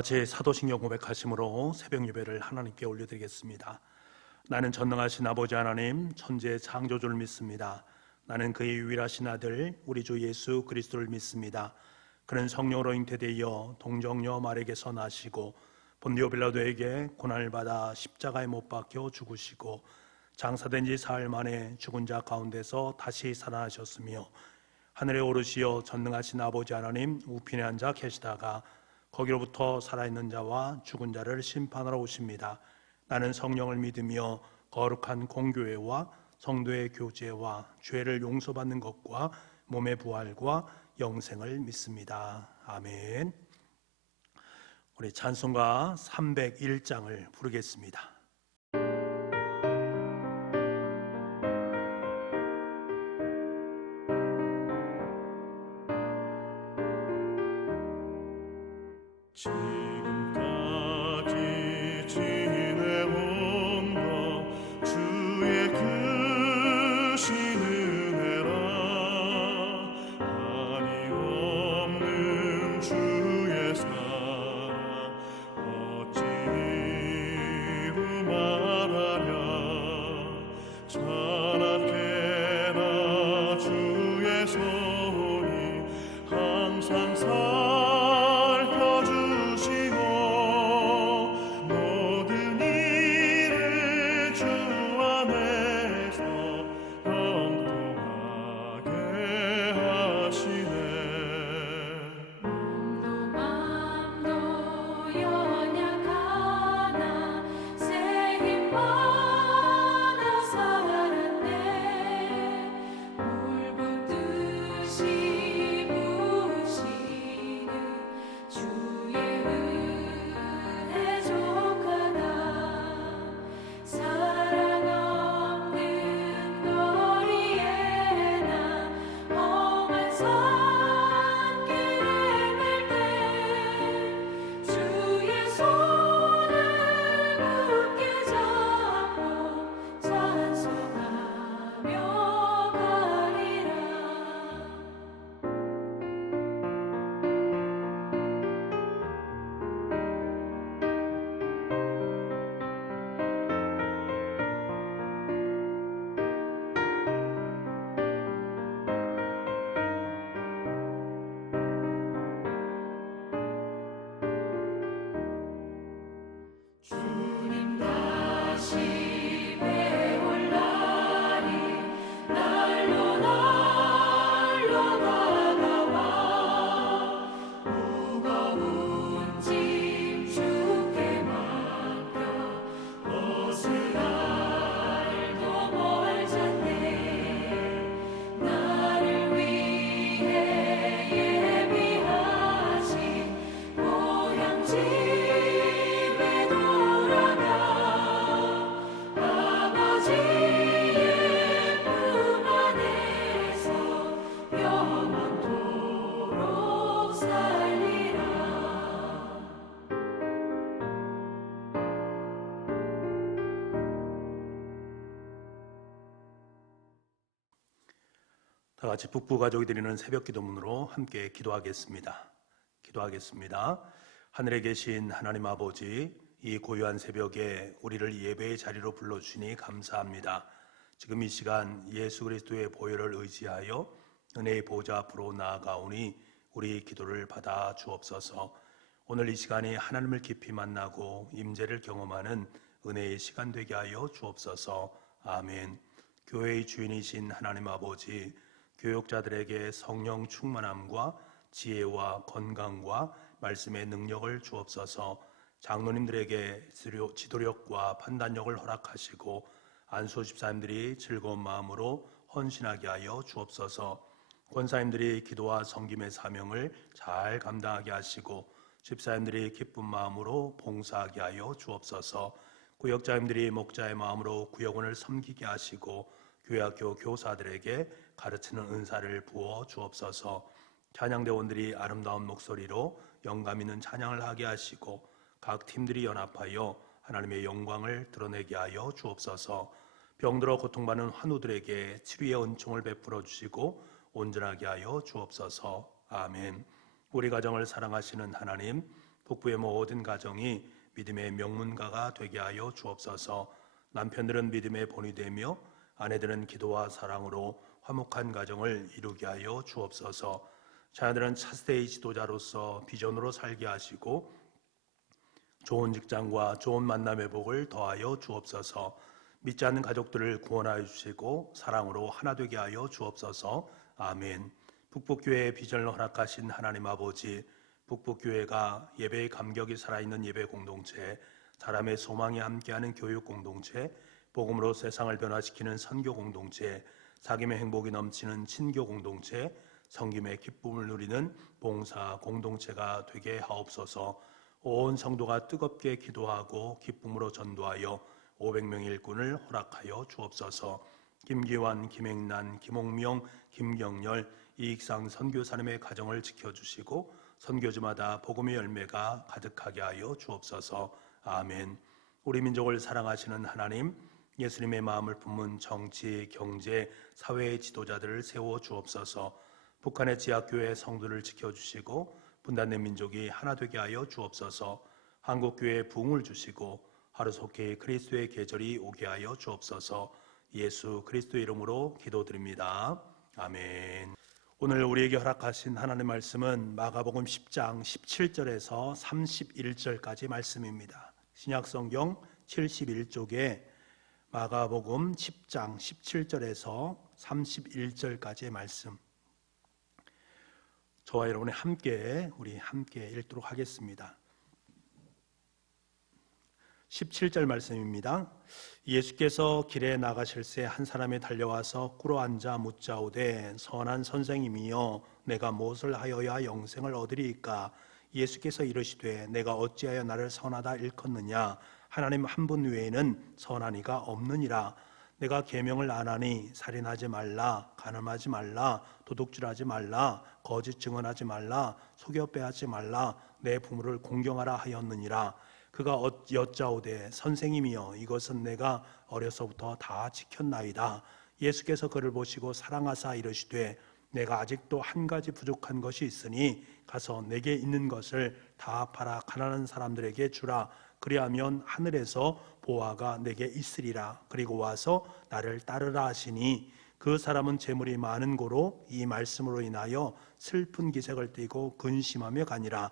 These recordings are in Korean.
같이 사도신경 고백하심으로 새벽 예배를 하나님께 올려드리겠습니다. 나는 전능하신 아버지 하나님 천지의 창조주를 믿습니다. 나는 그의 유일하신 아들 우리 주 예수 그리스도를 믿습니다. 그는 성령으로 잉태되어 동정녀 마리에게서 나시고 본디오 빌라도에게 고난을 받아 십자가에 못 박혀 죽으시고 장사된 지 사흘 만에 죽은 자 가운데서 다시 살아나셨으며 하늘에 오르시어 전능하신 아버지 하나님 우편에 앉아 계시다가 거기로부터 살아있는 자와 죽은 자를 심판하러 오십니다. 나는 성령을 믿으며 거룩한 공교회와 성도의 교제와 죄를 용서받는 것과 몸의 부활과 영생을 믿습니다. 아멘. 우리 찬송가 301장을 부르겠습니다. 지금까지 지내온 것 주의 크신 은혜라. 한이 없는 주의 사랑 어찌 이루 말하랴. 찬악해라 주의 손이 항상 다 같이 북부 가족이 드리는 새벽 기도문으로 함께 기도하겠습니다. 하늘에 계신 하나님 아버지, 이 고요한 새벽에 우리를 예배의 자리로 불러주시니 감사합니다. 지금 이 시간 예수 그리스도의 보혈을 의지하여 은혜의 보좌 앞으로 나아가오니 우리 기도를 받아 주옵소서. 오늘 이 시간이 하나님을 깊이 만나고 임재를 경험하는 은혜의 시간 되게 하여 주옵소서. 아멘. 교회의 주인이신 하나님 아버지, 교육자들에게 성령 충만함과 지혜와 건강과 말씀의 능력을 주옵소서. 장로님들에게 지도력과 판단력을 허락하시고 안수 집사님들이 즐거운 마음으로 헌신하게 하여 주옵소서. 권사님들이 기도와 섬김의 사명을 잘 감당하게 하시고 집사님들이 기쁜 마음으로 봉사하게 하여 주옵소서. 구역자님들이 목자의 마음으로 구역원을 섬기게 하시고 교회학교 교사들에게 가르치는 은사를 부어 주옵소서. 찬양대원들이 아름다운 목소리로 영감 있는 찬양을 하게 하시고 각 팀들이 연합하여 하나님의 영광을 드러내게 하여 주옵소서. 병들어 고통받는 환우들에게 치료의 은총을 베풀어 주시고 온전하게 하여 주옵소서. 아멘. 우리 가정을 사랑하시는 하나님, 북부의 모든 가정이 믿음의 명문가가 되게 하여 주옵소서. 남편들은 믿음의 본이 되며 아내들은 기도와 사랑으로 화목한 가정을 이루게 하여 주옵소서. 자녀들은 차세대의 지도자로서 비전으로 살게 하시고 좋은 직장과 좋은 만남의 복을 더하여 주옵소서. 믿지 않는 가족들을 구원하여 주시고 사랑으로 하나 되게 하여 주옵소서. 아멘. 북북교회의 비전을 허락하신 하나님 아버지, 북북교회가 예배의 감격이 살아있는 예배 공동체, 사람의 소망이 함께하는 교육 공동체, 복음으로 세상을 변화시키는 선교 공동체, 사귐의 행복이 넘치는 친교 공동체, 성김의 기쁨을 누리는 봉사 공동체가 되게 하옵소서. 온 성도가 뜨겁게 기도하고 기쁨으로 전도하여 500명의 일꾼을 허락하여 주옵소서. 김기환, 김행란, 김홍명, 김경열, 이익상 선교사님의 가정을 지켜주시고 선교지마다 복음의 열매가 가득하게 하여 주옵소서. 아멘. 우리 민족을 사랑하시는 하나님, 예수님의 마음을 품은 정치, 경제, 사회의 지도자들을 세워 주옵소서. 북한의 지하교회 성도를 지켜주시고 분단된 민족이 하나 되게 하여 주옵소서. 한국교회에 부흥을 주시고 하루속히 그리스도의 계절이 오게 하여 주옵소서. 예수 그리스도의 이름으로 기도드립니다. 아멘. 오늘 우리에게 허락하신 하나님의 말씀은 마가복음 10장 17절에서 31절까지 말씀입니다. 신약성경 71쪽에 마가복음 10장 17절에서 31절까지의 말씀, 저와 여러분이 우리 함께 읽도록 하겠습니다. 17절 말씀입니다. 예수께서 길에 나가실새 한 사람이 달려와서 꿇어앉아 묻자오되 선한 선생님이여 내가 무엇을 하여야 영생을 얻으리이까? 예수께서 이르시되 내가 어찌하여 나를 선하다 일컫느냐? 하나님 한 분 외에는 선한 이가 없느니라. 내가 계명을 안 하니 살인하지 말라, 간음하지 말라, 도둑질하지 말라, 거짓 증언하지 말라, 속여 빼앗지 말라, 내 부모를 공경하라 하였느니라. 그가 여짜오되 선생님이여 이것은 내가 어려서부터 다 지켰나이다. 예수께서 그를 보시고 사랑하사 이르시되 내가 아직도 한 가지 부족한 것이 있으니 가서 내게 있는 것을 다 팔아 가난한 사람들에게 주라. 그리하면 하늘에서 보화가 내게 있으리라. 그리고 와서 나를 따르라 하시니 그 사람은 재물이 많은 고로 이 말씀으로 인하여 슬픈 기색을 띠고 근심하며 가니라.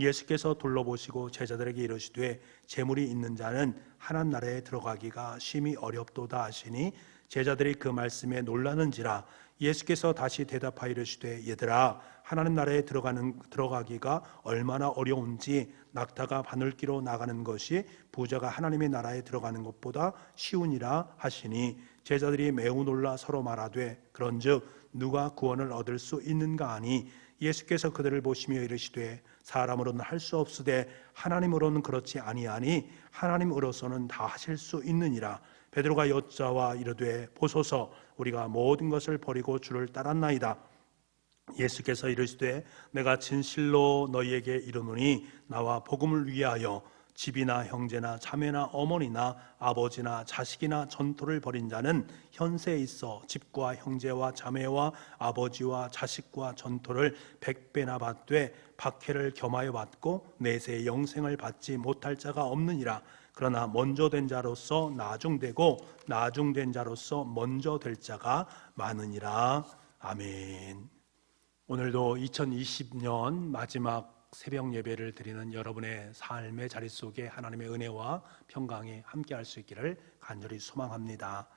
예수께서 둘러보시고 제자들에게 이르시되 재물이 있는 자는 하나님 나라에 들어가기가 심히 어렵도다 하시니 제자들이 그 말씀에 놀라는지라. 예수께서 다시 대답하여 이르시되 얘들아 하나님 나라에 들어가기가 얼마나 어려운지 낙타가 바늘기로 나가는 것이 부자가 하나님의 나라에 들어가는 것보다 쉬우니라 하시니 제자들이 매우 놀라 서로 말하되 그런즉 누가 구원을 얻을 수 있는가 하니 예수께서 그들을 보시며 이르시되 사람으로는 할 수 없으되 하나님으로는 그렇지 아니하니 하나님으로서는 다 하실 수 있느니라. 베드로가 여짜와 이르되 보소서 우리가 모든 것을 버리고 주를 따랐나이다. 예수께서 이르시되 내가 진실로 너희에게 이르노니 나와 복음을 위하여 집이나 형제나 자매나 어머니나 아버지나 자식이나 전토를 벌인 자는 현세에 있어 집과 형제와 자매와 아버지와 자식과 전토를 100배나 받되 박해를 겸하여 받고 내세의 영생을 받지 못할 자가 없느니라. 그러나 먼저 된 자로서 나중되고 나중된 자로서 먼저 될 자가 많으니라. 아멘. 오늘도 2020년 마지막 새벽 예배를 드리는 여러분의 삶의 자리 속에 하나님의 은혜와 평강이 함께할 수 있기를 간절히 소망합니다.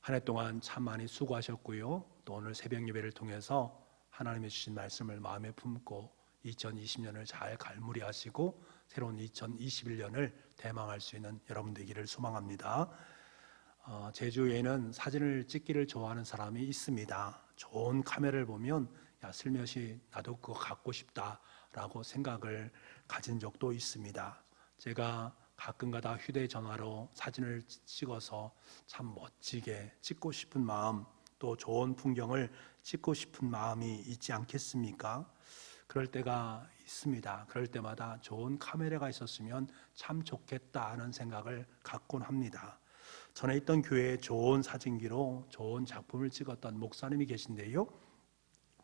한 해 동안 참 많이 수고하셨고요. 또 오늘 새벽 예배를 통해서 하나님의 주신 말씀을 마음에 품고 2020년을 잘 갈무리하시고 새로운 2021년을 대망할 수 있는 여러분 되기를 소망합니다. 제주에는 사진을 찍기를 좋아하는 사람이 있습니다. 좋은 카메라를 보면 야 슬며시 나도 그거 갖고 싶다라고 생각을 가진 적도 있습니다. 제가 가끔가다 휴대전화로 사진을 찍어서 참 멋지게 찍고 싶은 마음, 또 좋은 풍경을 찍고 싶은 마음이 있지 않겠습니까? 그럴 때가 있습니다. 그럴 때마다 좋은 카메라가 있었으면 참 좋겠다 하는 생각을 갖곤 합니다. 전에 있던 교회에 좋은 사진기로 좋은 작품을 찍었던 목사님이 계신데요.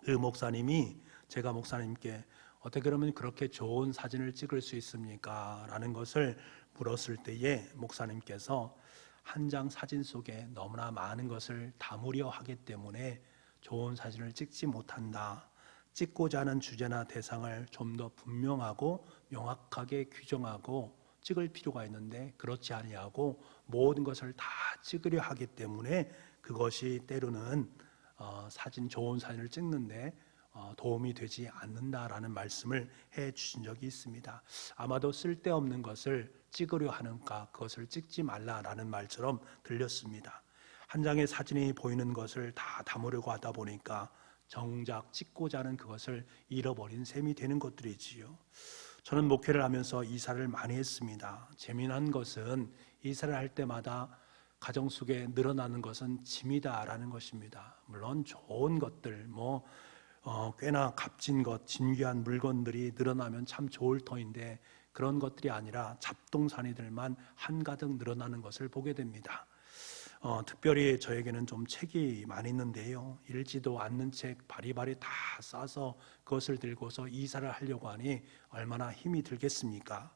그 목사님이 제가 목사님께 어떻게 그러면 그렇게 좋은 사진을 찍을 수 있습니까? 라는 것을 물었을 때에 목사님께서 한 장 사진 속에 너무나 많은 것을 담으려 하기 때문에 좋은 사진을 찍지 못한다. 찍고자 하는 주제나 대상을 좀 더 분명하고 명확하게 규정하고 찍을 필요가 있는데 그렇지 아니하고 모든 것을 다 찍으려 하기 때문에 그것이 때로는 사진 좋은 사진을 찍는데 도움이 되지 않는다라는 말씀을 해 주신 적이 있습니다. 아마도 쓸데없는 것을 찍으려 하는가 그것을 찍지 말라라는 말처럼 들렸습니다. 한 장의 사진이 보이는 것을 다 담으려고 하다 보니까 정작 찍고자 하는 그것을 잃어버린 셈이 되는 것들이지요. 저는 목회를 하면서 이사를 많이 했습니다. 재미난 것은 이사를 할 때마다 가정 속에 늘어나는 것은 짐이다라는 것입니다. 물론 좋은 것들, 꽤나 값진 것, 진귀한 물건들이 늘어나면 참 좋을 터인데 그런 것들이 아니라 잡동사니들만 한가득 늘어나는 것을 보게 됩니다. 특별히 저에게는 좀 책이 많이 있는데요. 읽지도 않는 책 바리바리 다 싸서 그것을 들고서 이사를 하려고 하니 얼마나 힘이 들겠습니까?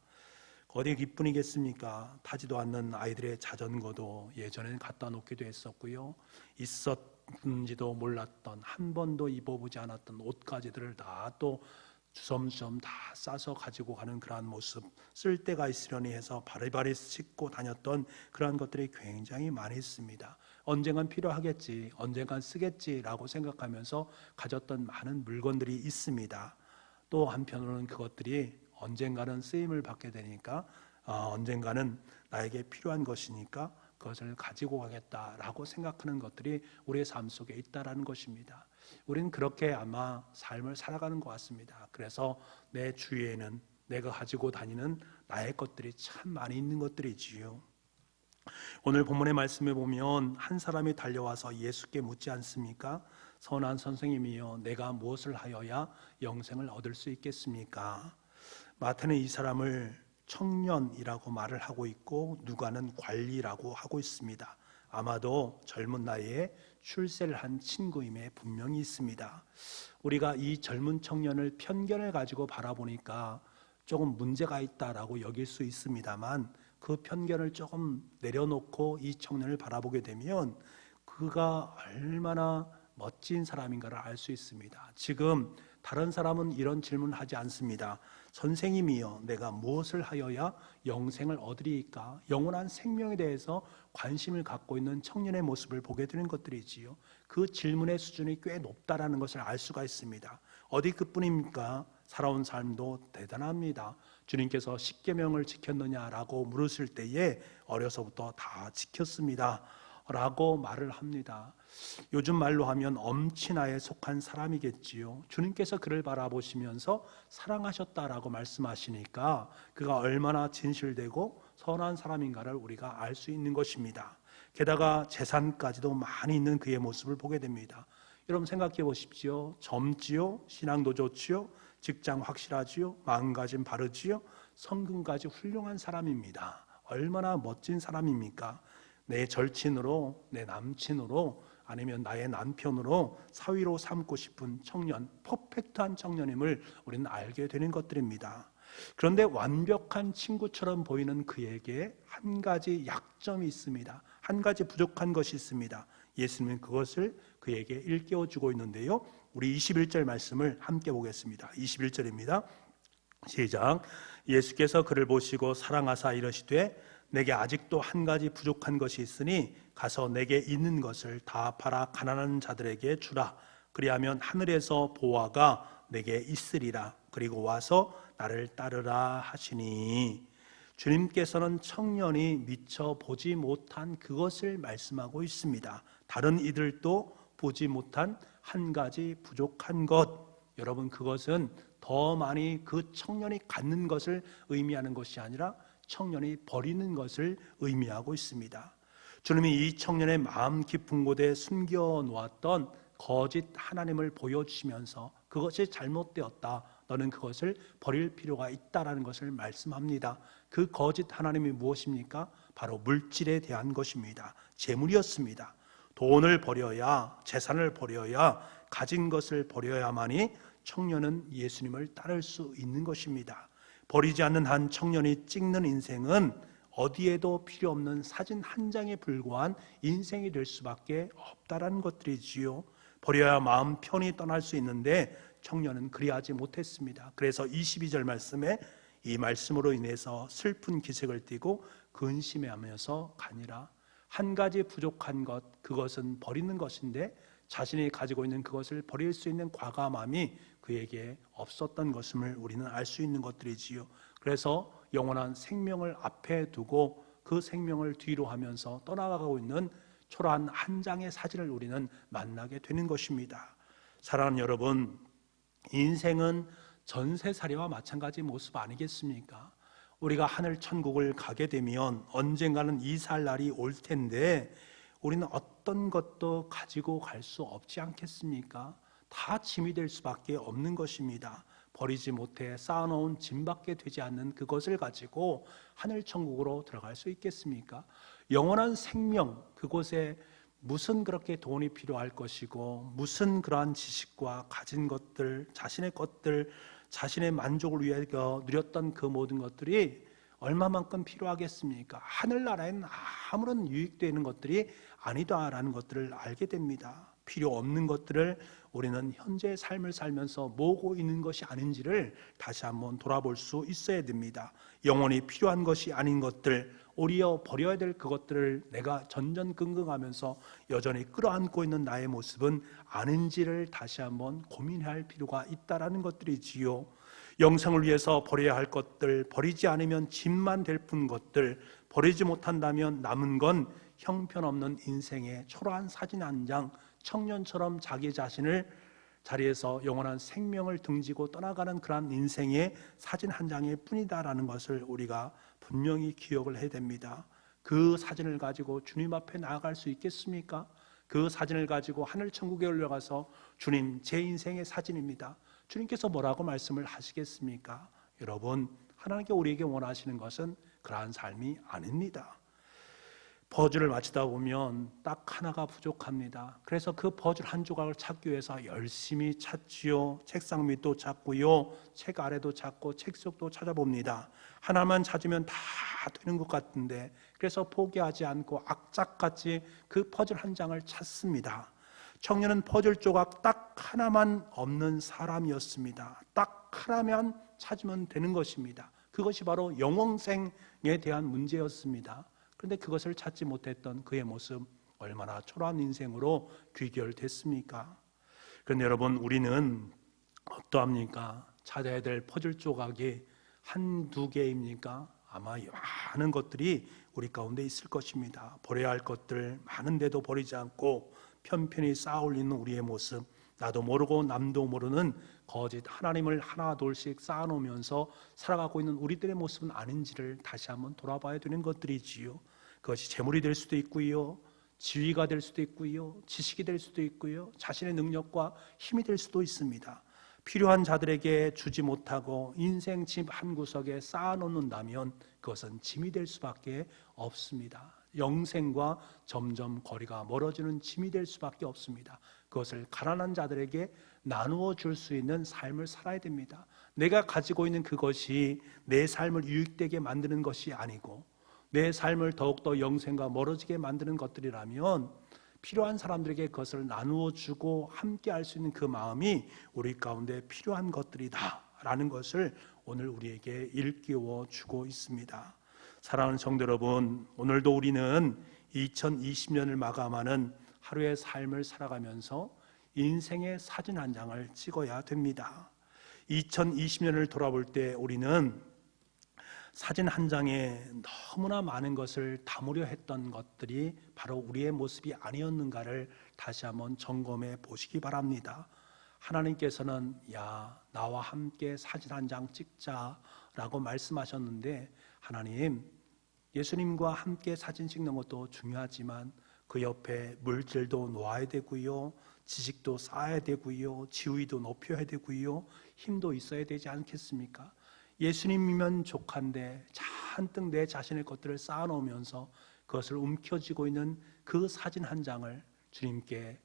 어디 기뿐이겠습니까? 타지도 않는 아이들의 자전거도 예전에는 갖다 놓기도 했었고요. 있었는지도 몰랐던 한 번도 입어보지 않았던 옷가지들을 다 또 주섬주섬 다 싸서 가지고 가는 그러한 모습, 쓸 데가 있으려니 해서 바리바리 싣고 다녔던 그러한 것들이 굉장히 많이 있습니다. 언젠간 필요하겠지, 언젠간 쓰겠지라고 생각하면서 가졌던 많은 물건들이 있습니다. 또 한편으로는 그것들이 언젠가는 쓰임을 받게 되니까 언젠가는 나에게 필요한 것이니까 그것을 가지고 가겠다라고 생각하는 것들이 우리의 삶 속에 있다라는 것입니다. 우리는 그렇게 아마 삶을 살아가는 것 같습니다. 그래서 내 주위에는 내가 가지고 다니는 나의 것들이 참 많이 있는 것들이지요. 오늘 본문의 말씀에 보면 한 사람이 달려와서 예수께 묻지 않습니까? 선한 선생님이여, 내가 무엇을 하여야 영생을 얻을 수 있겠습니까? 마태는 이 사람을 청년이라고 말을 하고 있고 누가는 관리라고 하고 있습니다. 아마도 젊은 나이에 출세를 한 친구임에 분명히 있습니다. 우리가 이 젊은 청년을 편견을 가지고 바라보니까 조금 문제가 있다라고 여길 수 있습니다만 그 편견을 조금 내려놓고 이 청년을 바라보게 되면 그가 얼마나 멋진 사람인가를 알 수 있습니다. 지금 다른 사람은 이런 질문을 하지 않습니다. 선생님이여, 내가 무엇을 하여야 영생을 얻으리이까? 영원한 생명에 대해서 관심을 갖고 있는 청년의 모습을 보게 되는 것들이지요. 그 질문의 수준이 꽤 높다라는 것을 알 수가 있습니다. 어디 그뿐입니까? 살아온 삶도 대단합니다. 주님께서 십계명을 지켰느냐라고 물으실 때에 어려서부터 다 지켰습니다 라고 말을 합니다. 요즘 말로 하면 엄친아에 속한 사람이겠지요. 주님께서 그를 바라보시면서 사랑하셨다라고 말씀하시니까 그가 얼마나 진실되고 선한 사람인가를 우리가 알 수 있는 것입니다. 게다가 재산까지도 많이 있는 그의 모습을 보게 됩니다. 여러분 생각해 보십시오. 젊지요, 신앙도 좋지요, 직장 확실하지요, 마음가짐 바르지요, 성금까지 훌륭한 사람입니다. 얼마나 멋진 사람입니까? 내 절친으로, 내 남친으로, 아니면 나의 남편으로 사위로 삼고 싶은 청년, 퍼펙트한 청년임을 우리는 알게 되는 것들입니다. 그런데 완벽한 친구처럼 보이는 그에게 한 가지 약점이 있습니다. 한 가지 부족한 것이 있습니다. 예수님은 그것을 그에게 일깨워주고 있는데요. 우리 21절 말씀을 함께 보겠습니다. 21절입니다. 시작. 예수께서 그를 보시고 사랑하사 이르시되 내게 아직도 한 가지 부족한 것이 있으니 가서 내게 있는 것을 다 팔아 가난한 자들에게 주라. 그리하면 하늘에서 보화가 내게 있으리라. 그리고 와서 나를 따르라 하시니, 주님께서는 청년이 미처 보지 못한 그것을 말씀하고 있습니다. 다른 이들도 보지 못한 한 가지 부족한 것, 여러분 그것은 더 많이 그 청년이 갖는 것을 의미하는 것이 아니라 청년이 버리는 것을 의미하고 있습니다. 주님이 이 청년의 마음 깊은 곳에 숨겨 놓았던 거짓 하나님을 보여주시면서 그것이 잘못되었다, 너는 그것을 버릴 필요가 있다라는 것을 말씀합니다. 그 거짓 하나님이 무엇입니까? 바로 물질에 대한 것입니다. 재물이었습니다. 돈을 버려야, 재산을 버려야, 가진 것을 버려야만이 청년은 예수님을 따를 수 있는 것입니다. 버리지 않는 한 청년이 찍는 인생은 어디에도 필요 없는 사진 한 장에 불과한 인생이 될 수밖에 없다라는 것들이지요. 버려야 마음 편히 떠날 수 있는데 청년은 그리하지 못했습니다. 그래서 22절 말씀에 이 말씀으로 인해서 슬픈 기색을 띠고 근심해하면서 가니라. 한 가지 부족한 것, 그것은 버리는 것인데 자신이 가지고 있는 그것을 버릴 수 있는 과감함이 그에게 없었던 것임을 우리는 알 수 있는 것들이지요. 그래서 영원한 생명을 앞에 두고 그 생명을 뒤로 하면서 떠나가고 있는 초라한 한 장의 사진을 우리는 만나게 되는 것입니다. 사랑하는 여러분, 인생은 전세살이와 마찬가지 모습 아니겠습니까? 우리가 하늘 천국을 가게 되면 언젠가는 이사할 날이 올 텐데 우리는 어떤 것도 가지고 갈 수 없지 않겠습니까? 다 짐이 될 수밖에 없는 것입니다. 버리지 못해 쌓아놓은 짐밖에 되지 않는 그것을 가지고 하늘 천국으로 들어갈 수 있겠습니까? 영원한 생명, 그곳에 무슨 그렇게 돈이 필요할 것이고 무슨 그러한 지식과 가진 것들, 자신의 것들, 자신의 만족을 위해 누렸던 그 모든 것들이 얼마만큼 필요하겠습니까? 하늘나라에는 아무런 유익되는 것들이 아니다라는 것들을 알게 됩니다. 필요 없는 것들을 우리는 현재의 삶을 살면서 모으고 있는 것이 아닌지를 다시 한번 돌아볼 수 있어야 됩니다. 영원히 필요한 것이 아닌 것들, 오히려 버려야 될 그것들을 내가 전전긍긍하면서 여전히 끌어안고 있는 나의 모습은 아닌지를 다시 한번 고민할 필요가 있다라는 것들이지요. 영생을 위해서 버려야 할 것들, 버리지 않으면 짐만 될 뿐 것들, 버리지 못한다면 남은 건 형편없는 인생의 초라한 사진 한 장, 청년처럼 자기 자신을 자리에서 영원한 생명을 등지고 떠나가는 그러한 인생의 사진 한 장일 뿐이다라는 것을 우리가 분명히 기억을 해야 됩니다. 그 사진을 가지고 주님 앞에 나아갈 수 있겠습니까? 그 사진을 가지고 하늘 천국에 올라가서 주님, 제 인생의 사진입니다. 주님께서 뭐라고 말씀을 하시겠습니까? 여러분, 하나님께 우리에게 원하시는 것은 그러한 삶이 아닙니다. 퍼즐을 맞추다 보면 딱 하나가 부족합니다. 그래서 그 퍼즐 한 조각을 찾기 위해서 열심히 찾지요. 책상 밑도 찾고요, 책 아래도 찾고 책 속도 찾아봅니다. 하나만 찾으면 다 되는 것 같은데, 그래서 포기하지 않고 악착같이 그 퍼즐 한 장을 찾습니다. 청년은 퍼즐 조각 딱 하나만 없는 사람이었습니다. 딱 하나만 찾으면 되는 것입니다. 그것이 바로 영원생에 대한 문제였습니다. 그런데 그것을 찾지 못했던 그의 모습, 얼마나 초라한 인생으로 귀결됐습니까? 그런데 여러분, 우리는 어떠합니까? 찾아야 될 퍼즐 조각이 한두 개입니까? 아마 많은 것들이 우리 가운데 있을 것입니다. 버려야 할 것들 많은데도 버리지 않고 편편히 쌓아 올리는 우리의 모습, 나도 모르고 남도 모르는 거짓 하나님을 하나 둘씩 쌓아놓으면서 살아가고 있는 우리들의 모습은 아닌지를 다시 한번 돌아봐야 되는 것들이지요. 그것이 재물이 될 수도 있고요, 지위가 될 수도 있고요, 지식이 될 수도 있고요, 자신의 능력과 힘이 될 수도 있습니다. 필요한 자들에게 주지 못하고 인생 집 한 구석에 쌓아놓는다면 그것은 짐이 될 수밖에 없습니다. 영생과 점점 거리가 멀어지는 짐이 될 수밖에 없습니다. 그것을 가난한 자들에게 나누어 줄 수 있는 삶을 살아야 됩니다. 내가 가지고 있는 그것이 내 삶을 유익되게 만드는 것이 아니고 내 삶을 더욱더 영생과 멀어지게 만드는 것들이라면 필요한 사람들에게 그것을 나누어 주고 함께 할 수 있는 그 마음이 우리 가운데 필요한 것들이다 라는 것을 오늘 우리에게 일깨워 주고 있습니다. 사랑하는 성도 여러분, 오늘도 우리는 2020년을 마감하는 하루의 삶을 살아가면서 인생의 사진 한 장을 찍어야 됩니다. 2020년을 돌아볼 때 우리는 사진 한 장에 너무나 많은 것을 담으려 했던 것들이 바로 우리의 모습이 아니었는가를 다시 한번 점검해 보시기 바랍니다. 하나님께서는 나와 함께 사진 한 장 찍자라고 말씀하셨는데, 하나님, 예수님과 함께 사진 찍는 것도 중요하지만 그 옆에 물질도 놓아야 되고요, 지식도 쌓아야 되고요, 지위도 높여야 되고요, 힘도 있어야 되지 않겠습니까? 예수님이면 족한데 잔뜩 내 자신의 것들을 쌓아놓으면서 그것을 움켜쥐고 있는 그 사진 한 장을 주님께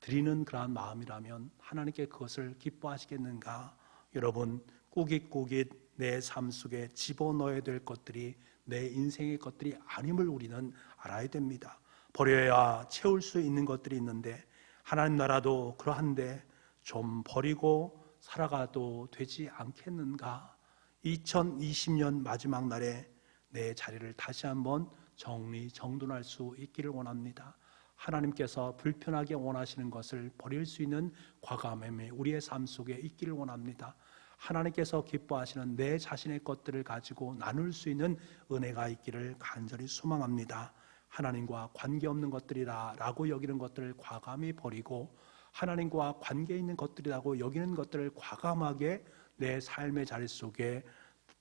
드리는 그러한 마음이라면 하나님께 그것을 기뻐하시겠는가? 여러분, 꾸깃꾸깃 내 삶 속에 집어넣어야 될 것들이 내 인생의 것들이 아님을 우리는 알아야 됩니다. 버려야 채울 수 있는 것들이 있는데 하나님 나라도 그러한데 좀 버리고 살아가도 되지 않겠는가? 2020년 마지막 날에 내 자리를 다시 한번 정리정돈할 수 있기를 원합니다. 하나님께서 불편하게 원하시는 것을 버릴 수 있는 과감함이 우리의 삶 속에 있기를 원합니다. 하나님께서 기뻐하시는 내 자신의 것들을 가지고 나눌 수 있는 은혜가 있기를 간절히 소망합니다. 하나님과 관계없는 것들이라 라고 여기는 것들을 과감히 버리고 하나님과 관계 있는 것들이라고 여기는 것들을 과감하게 내 삶의 자리 속에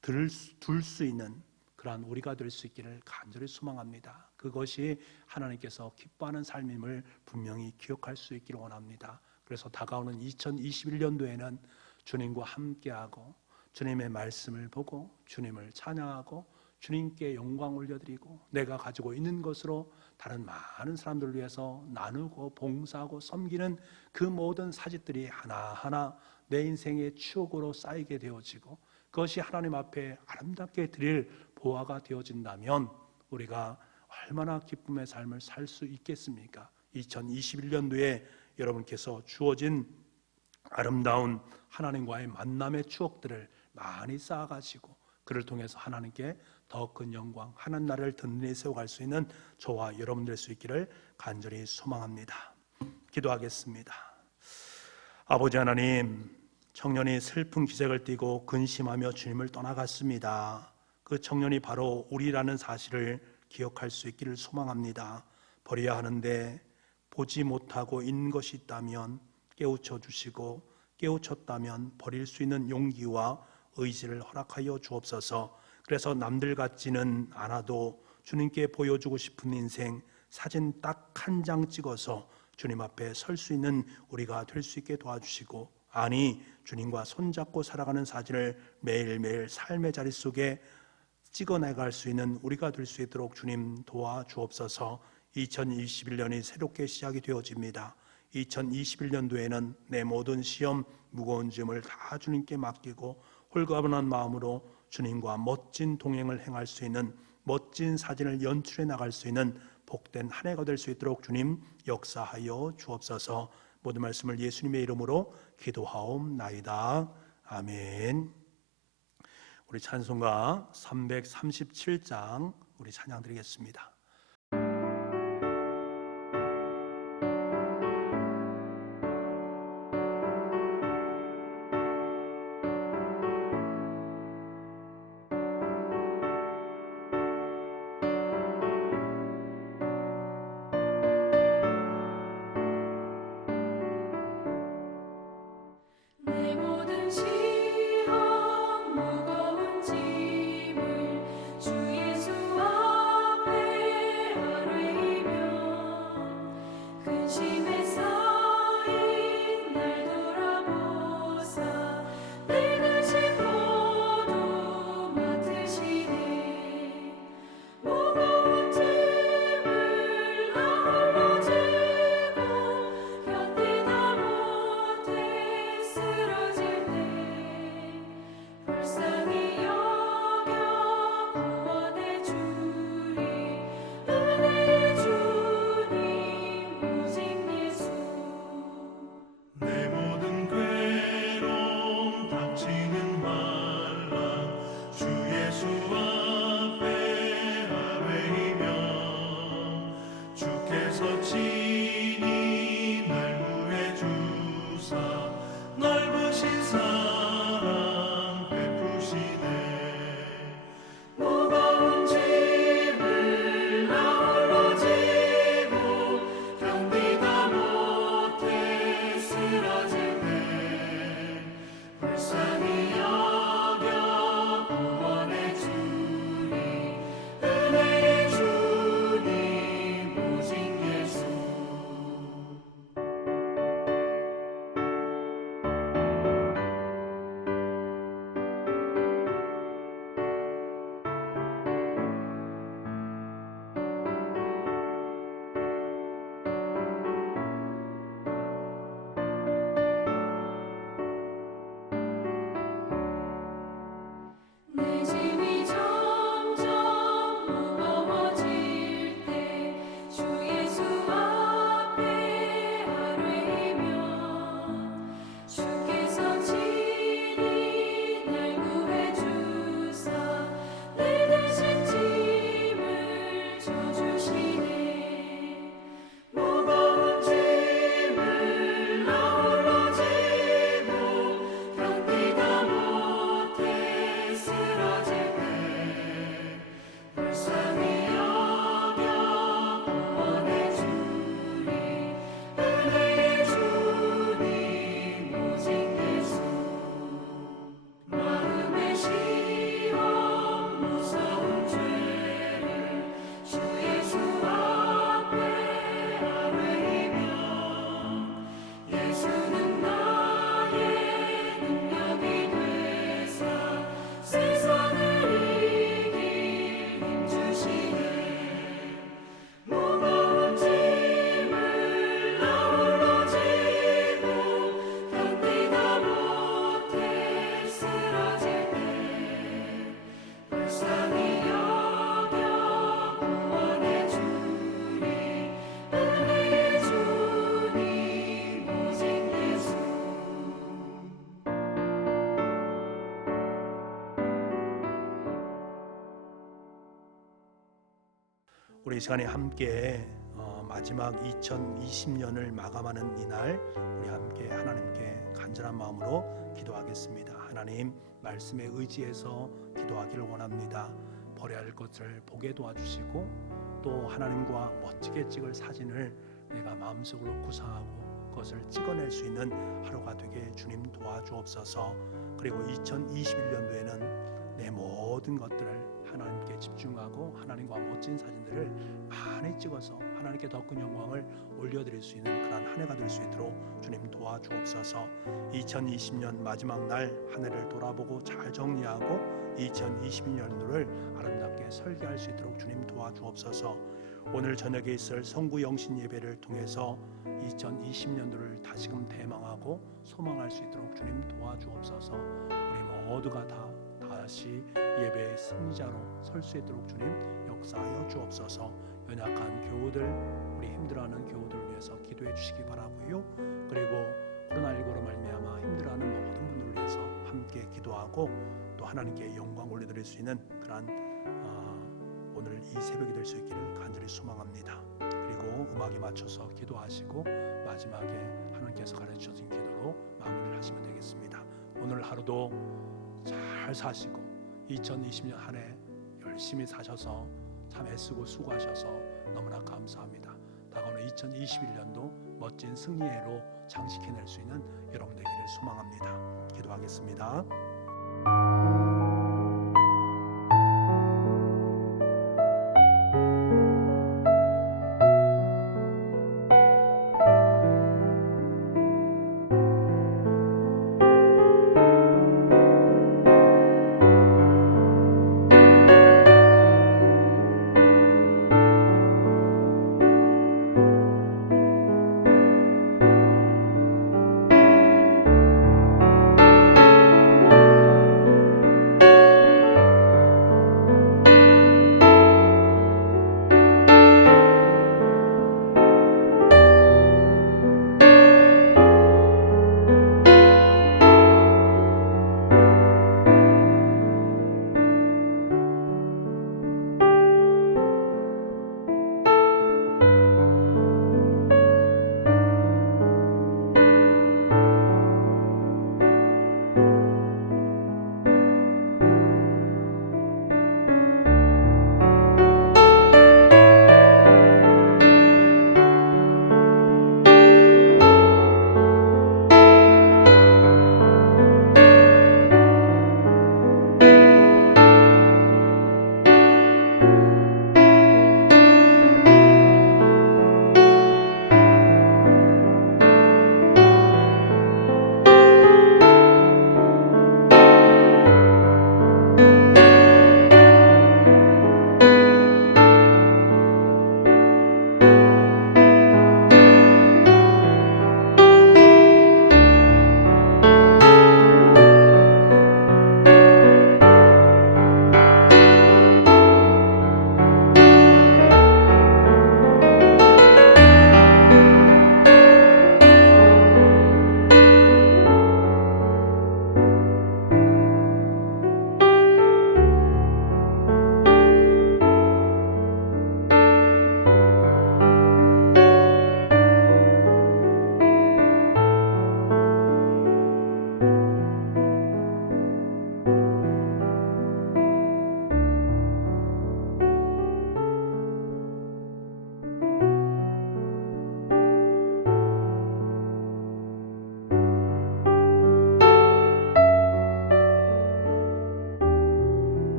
둘 수 있는 그러한 우리가 될 수 있기를 간절히 소망합니다. 그것이 하나님께서 기뻐하는 삶임을 분명히 기억할 수 있기를 원합니다. 그래서 다가오는 2021년도에는 주님과 함께하고 주님의 말씀을 보고 주님을 찬양하고 주님께 영광 올려드리고 내가 가지고 있는 것으로 다른 많은 사람들을 위해서 나누고 봉사하고 섬기는 그 모든 사직들이 하나하나 내 인생의 추억으로 쌓이게 되어지고 그것이 하나님 앞에 아름답게 드릴 보화가 되어진다면 우리가 얼마나 기쁨의 삶을 살 수 있겠습니까? 2021년도에 여러분께서 주어진 아름다운 하나님과의 만남의 추억들을 많이 쌓아가지고 그를 통해서 하나님께 더 큰 영광, 하나님 나라를 든든히 세워갈 수 있는 저와 여러분 될 수 있기를 간절히 소망합니다. 기도하겠습니다. 아버지 하나님, 청년이 슬픈 기색을 띠고 근심하며 주님을 떠나갔습니다. 그 청년이 바로 우리라는 사실을 기억할 수 있기를 소망합니다. 버려야 하는데 보지 못하고 있는 것이 있다면 깨우쳐 주시고 깨우쳤다면 버릴 수 있는 용기와 의지를 허락하여 주옵소서. 그래서 남들 같지는 않아도 주님께 보여주고 싶은 인생 사진 딱 한 장 찍어서 주님 앞에 설 수 있는 우리가 될 수 있게 도와주시고, 아니 주님과 손잡고 살아가는 사진을 매일매일 삶의 자리 속에 찍어내갈 수 있는 우리가 될 수 있도록 주님 도와주옵소서. 2021년이 새롭게 시작이 되어집니다. 2021년도에는 내 모든 시험 무거운 짐을 다 주님께 맡기고 홀가분한 마음으로 주님과 멋진 동행을 행할 수 있는 멋진 사진을 연출해 나갈 수 있는 복된 한 해가 될 수 있도록 주님 역사하여 주옵소서. 모든 말씀을 예수님의 이름으로 기도하옵나이다. 아멘. 우리 찬송가 337장 우리 찬양 드리겠습니다. 내 모든 시험 무거운 짐을 주 예수 앞에 우리 이 시간에 함께 마지막 2020년을 마감하는 이날 우리 함께 하나님께 간절한 마음으로 기도하겠습니다. 하나님 말씀에 의지해서 기도하기를 원합니다. 버려야 할 것을 보게 도와주시고 또 하나님과 멋지게 찍을 사진을 내가 마음속으로 구상하고 그것을 찍어낼 수 있는 하루가 되게 주님 도와주옵소서. 그리고 2021년도에는 내 모든 것들을 하나님께 집중하고 하나님과 멋진 사진들을 많이 찍어서 하나님께 더 큰 영광을 올려드릴 수 있는 그런 한 해가 될 수 있도록 주님 도와주옵소서. 2020년 마지막 날 한 해를 돌아보고 잘 정리하고 2021년도를 아름답게 설계할 수 있도록 주님 도와주옵소서. 오늘 저녁에 있을 성구 영신 예배를 통해서 2020년도를 다시금 대망하고 소망할 수 있도록 주님 도와주옵소서. 우리 모두가 다시 예배의 승리자로 설 수 있도록 주님 역사하여 주옵소서. 연약한 교우들, 우리 힘들어하는 교우들을 위해서 기도해 주시기 바라고요. 그리고 코로나19로 말미암아 힘들어하는 모든 분들을 위해서 함께 기도하고 또 하나님께 영광 올려드릴 수 있는 그러한 오늘 이 새벽이 될 수 있기를 간절히 소망합니다. 그리고 음악에 맞춰서 기도하시고 마지막에 하나님께서 가르쳐주신 기도로 마무리를 하시면 되겠습니다. 오늘 하루도 잘 사시고 2020년 한 해 열심히 사셔서 참 애쓰고 수고하셔서 너무나 감사합니다. 다가오는 2021년도 멋진 승리해로 장식해낼 수 있는 여러분 되기를 소망합니다. 기도하겠습니다.